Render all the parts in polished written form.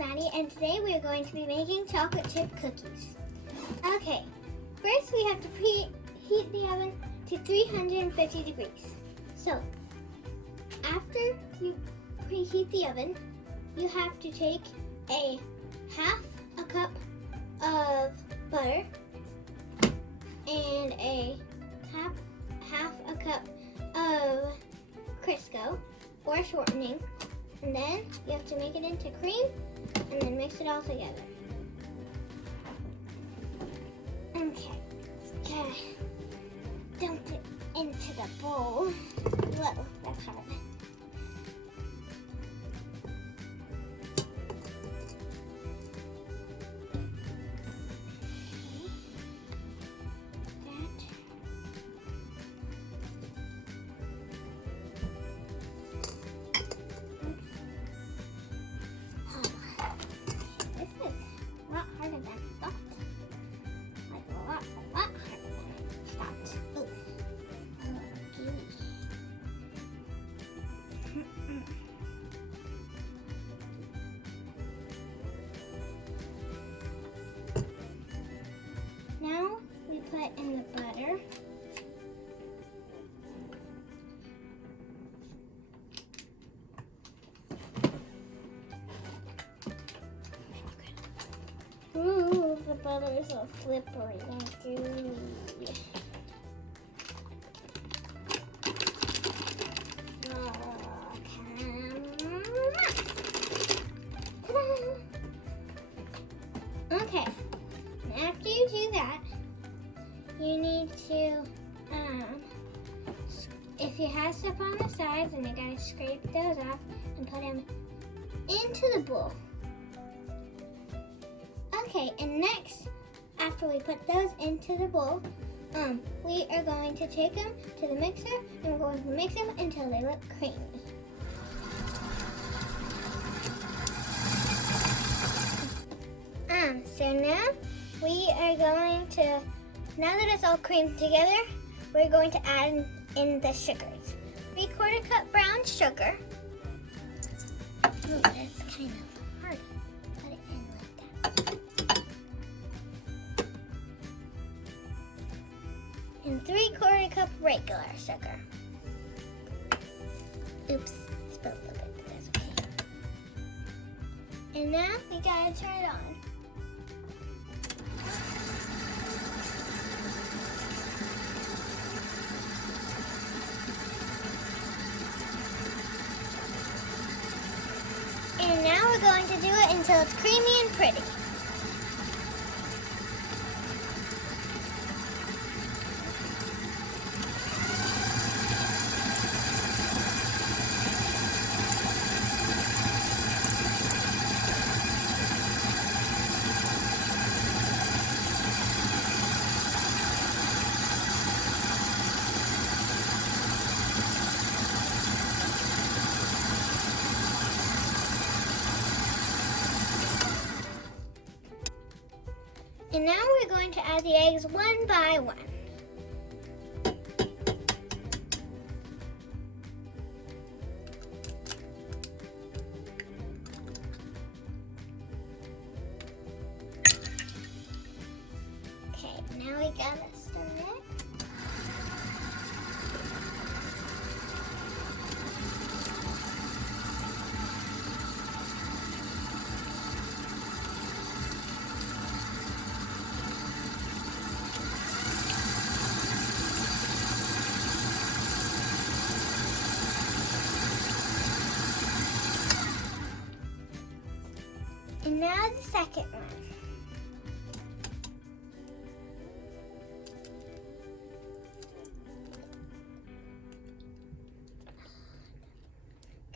Maddie, and today we are going to be making chocolate chip cookies. Okay, first we have to preheat the oven to 350 degrees. So, after you preheat the oven, you have to take half a cup of butter and half a cup of Crisco or shortening, and then you have to make it into cream and then mix it all together. Okay, dump it into the bowl. Whoa, that's hard. Now we put in the butter. Ooh, the butter is so slippery and gooey. Okay, after you do that, you need to, if you have stuff on the sides, then you gotta scrape those off and put them into the bowl. Okay, and next, after we put those into the bowl, we are going to take them to the mixer and we're going to mix them until they look creamy. So now we are going to, now that it's all creamed together, we're going to add in the sugars. 3/4 cup brown sugar. Ooh, that's kind of hard. Put it in like that. And 3/4 cup regular sugar. Oops, spilled a little bit, but that's okay. And now we gotta turn it on. And now we're going to do it until it's creamy and pretty. And now we're going to add the eggs one by one. Okay, now we gotta stir it. And now the second one.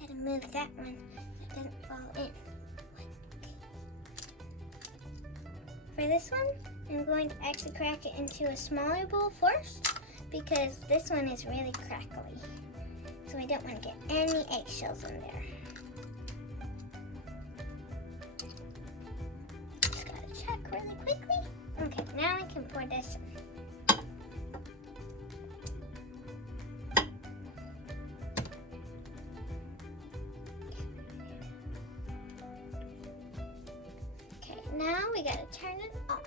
Gotta move that one so it doesn't fall in. For this one, I'm going to actually crack it into a smaller bowl first because this one is really crackly. So I don't want to get any eggshells in there. Really quickly. Okay, now I can pour this in. we gotta turn it on.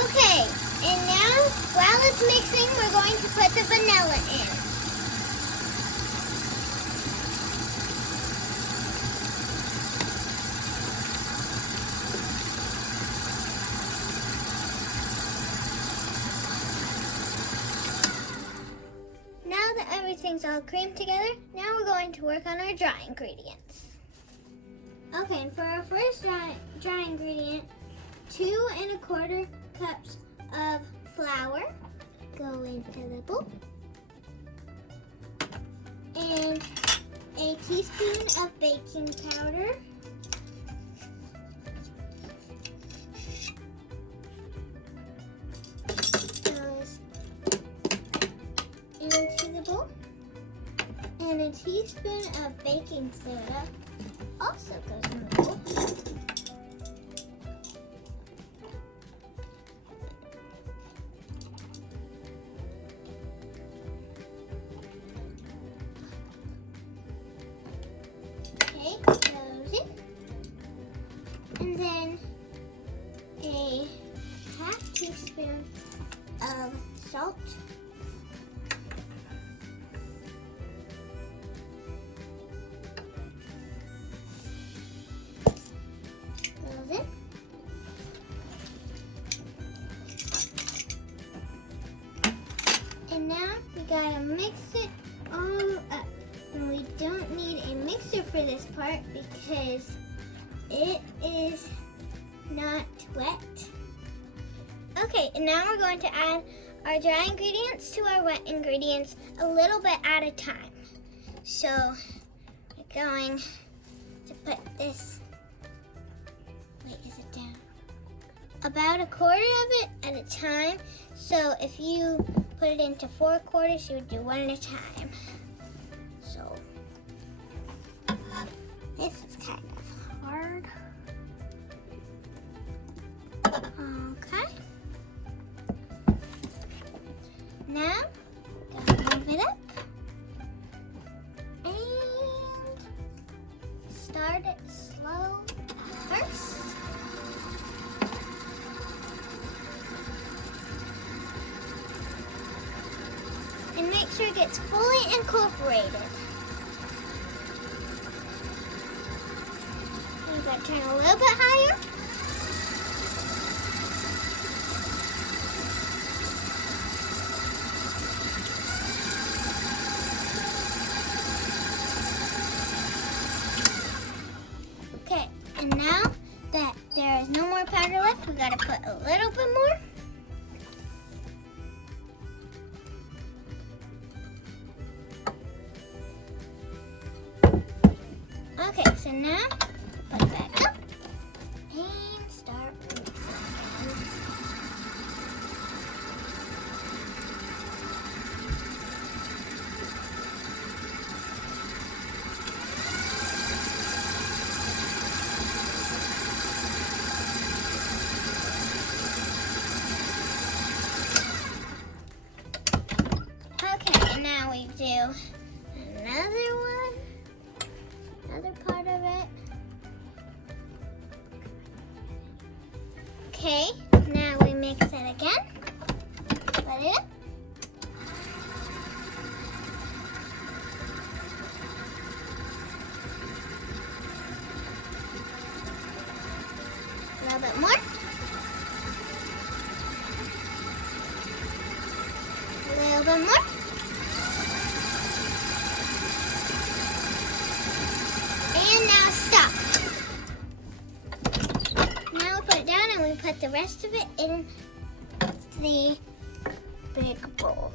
Okay, and now while it's mixing, we're going to put the vanilla in. Now that everything's all creamed together, now we're going to work on our dry ingredients. Okay, and for our first dry ingredient, 2 1/4 cups of flour go into the bowl, and a teaspoon of baking powder, goes into the bowl, and a teaspoon of baking soda also goes in the bowl. Goes in. And then a 1/2 teaspoon of salt. Goes in. And now we gotta mix it all up. And we don't need a mixer for this part because it is not wet. Okay, and now we're going to add our dry ingredients to our wet ingredients a little bit at a time. So we're going to put this, wait, is it down? About 1/4 of it at a time. So if you put it into 4 quarters, you would do 1 at a time. So this is kind of hard. Okay. Now, gotta move it up and start it slow first. And make sure it gets fully incorporated. I'm going to turn a little bit higher. Okay, and now that there is no more powder left, we got to put a little bit more. Okay, so now put it back up and start mixing. Okay, and now we do another one. Another part of it. Okay, now we mix it again. Put it up. A little bit more. A little bit more. And now stop. Now we put it down and we put the rest of it in the big bowl.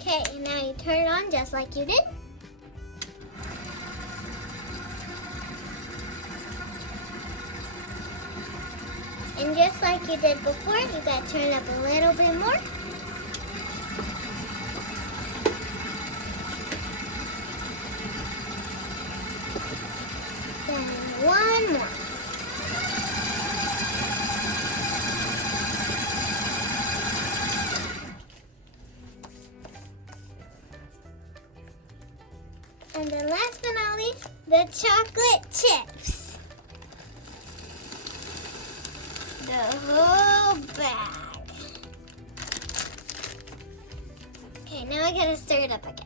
Okay, now you turn it on just like you did. And just like you did before, you gotta turn it up a little bit more. Then one more. And then last but not least, the chocolate chips. The whole bag. Okay, now I gotta stir it up again.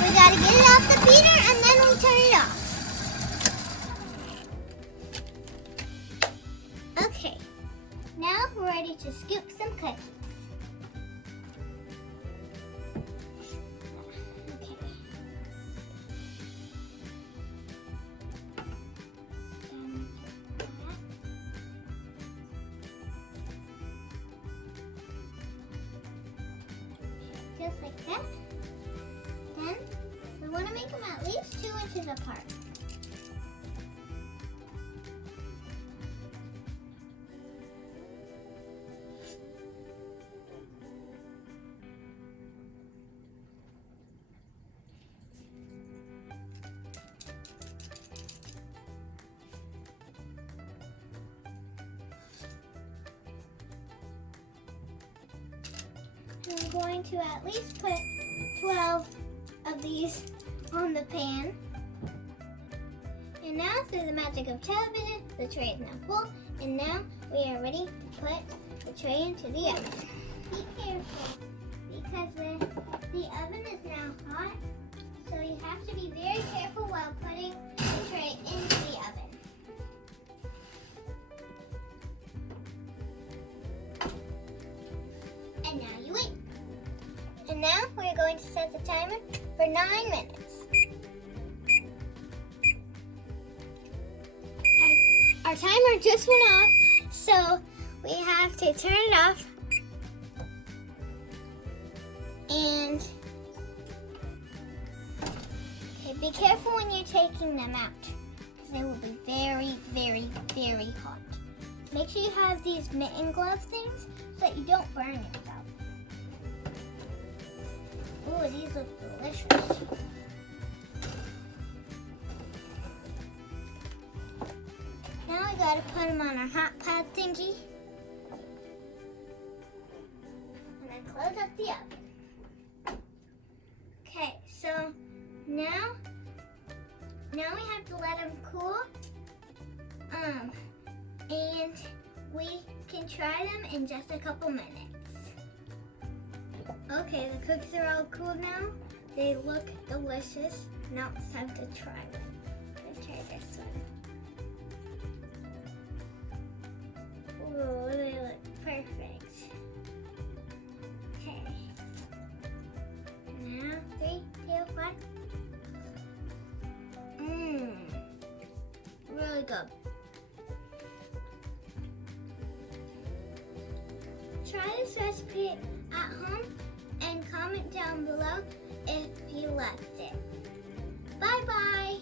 We gotta get it off the beater and then we turn it off. Okay, now we're ready to scoop some cookies. Okay. Just like that. Then we want to make them at least 2 inches apart. I'm going to at least put 12 of these on the pan. And now, through the magic of television, the tray is now full. And now we are ready to put the tray into the oven. Be careful, because the oven is now hot. So you have to be very careful while putting the tray into the oven. And now you wait. And now we're going to set the timer for 9 minutes. Our timer just went off, so we have to turn it off. And okay, be careful when you're taking them out, because they will be very, very, very hot. Make sure you have these mitten glove things so that you don't burn yourself. Ooh, these look delicious. Now we gotta put them on our hot pad thingy. And then close up the oven. Okay, so now we have to let them cool. And we can try them in just a couple minutes. Okay, the cookies are all cool now. They look delicious. Now it's time to try them. Let's try this one. Ooh, they look perfect. Okay. Now, 3, 2, 1. Really good. Try this recipe at home and comment down below if you liked it. Bye-bye.